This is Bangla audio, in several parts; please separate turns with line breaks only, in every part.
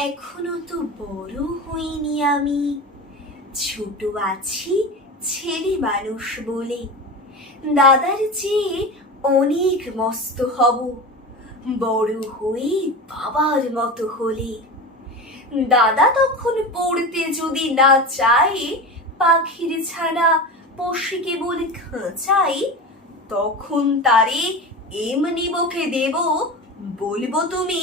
এখনও তো বড় হইনি আমি। ছোট আছি ছেলে মানুষ বলে। দাদার চেয়ে অনেক মস্ত হব। বড় হয়ে বাবার মতো হলে। দাদা তখন পড়তে যদি না চায়, পাখির ছানা পোষে কেবল খাঁচাই তখন তারে এমনি বকে দেব বলব তুমি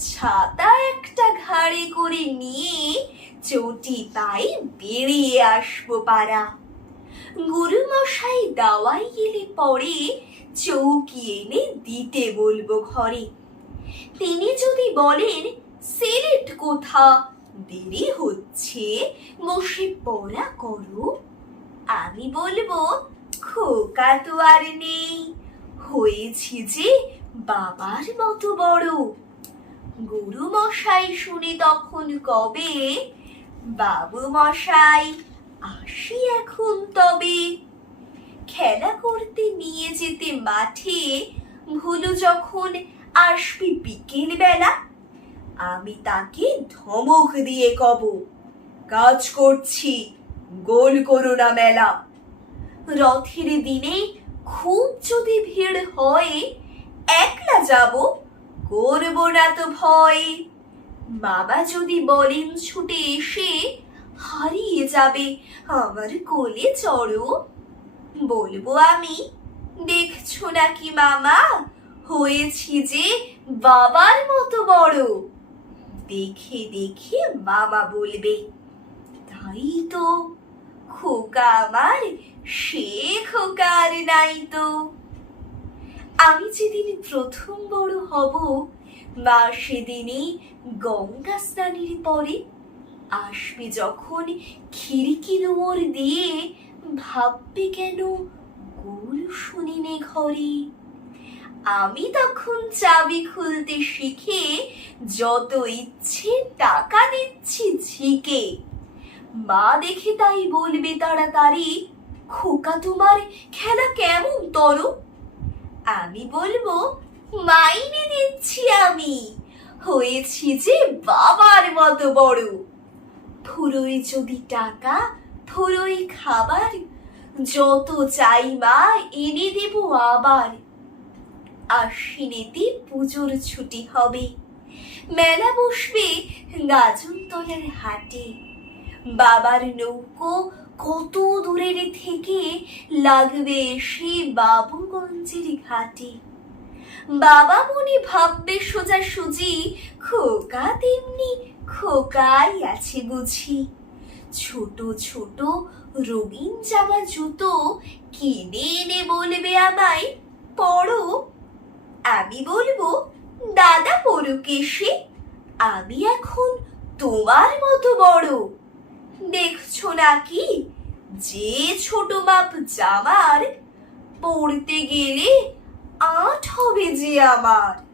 ছাতা একটা ঘাড়ে করে নিয়ে চটি পাই বেরিয়ে আসব পাড়া। গুরু মশাই দাওয়াই গেলে পরে চৌকি এনে দিতে বলব ঘরে। তিনি যদি বলেন, সিলেট কোথা? দেরি হচ্ছে, বসে পড়া করো। আমি বলব, খোকা তো আর নেই। হয়েছি যে বাবার মতো বড়। গুরু মশাই শুনে তখন কবে? বাবু মশাই আসি এখন তবে। খেলা করতে নিয়ে যেতে মাঠে ভুলু যখন আসবি বিকেল বেলা আমি তাকে ধমক দিয়ে কব, কাজ করছি, গোল করো না মেলা। রথের দিনে খুব যদি ভিড় হয়, একলা যাব করব না তো ভয়। বাবা যদি বলেন ছুটে এসে হারিয়ে যাবে, আমার কোলে চড়ো। বলব আমি, দেখছ নাকি মামা, হয়েছি যে বাবার মতো বড়। দেখে দেখে মামা বলবে, তাই তো, খোকা আমার, সে খোকার নাই তো। আমি যেদিন প্রথম বড় হব মা সেদিনই গঙ্গা স্নানের পরে আসবে যখন খিড়কি নোমর দিয়ে ভাববে কেন গরু শুনিনে ঘরে। আমি তখন চাবি খুলতে শিখে যত ইচ্ছে টাকা দিচ্ছি ঝিকে। মা দেখে তাই বলবে তাড়াতাড়ি, খোকা তোমার খেলা কেমন তর? আমি বলব, মাইনে দিচ্ছি আমি। হয়েছি যে বাবার মতো বড়। ফুরোই যদি টাকা ফুরোই খাবার। যত চাই মা, এনে দেব আবার। আশ্বিনেতে পুজোর ছুটি হবে। মেলা বসবে গাজনতলার হাটে। বাবার নৌকো কত দূরের থেকে লাগবে এসে বাবুগঞ্জের ঘাটে? বাবা মনে ভাববে সোজা সুজি, খোকা তেমনি খোকাই আছে বুঝি। ছোট ছোট রঙিন জামা জুতো কিনে এনে বলবে আমায়, পড়ো। আমি বলব, দাদা পড়ুক এসে, আমি এখন তোমার মতো বড়। দেখছ নাকি? যে ছোট বাপ যাবার পড়তে গেলে আট হবে যে আমার।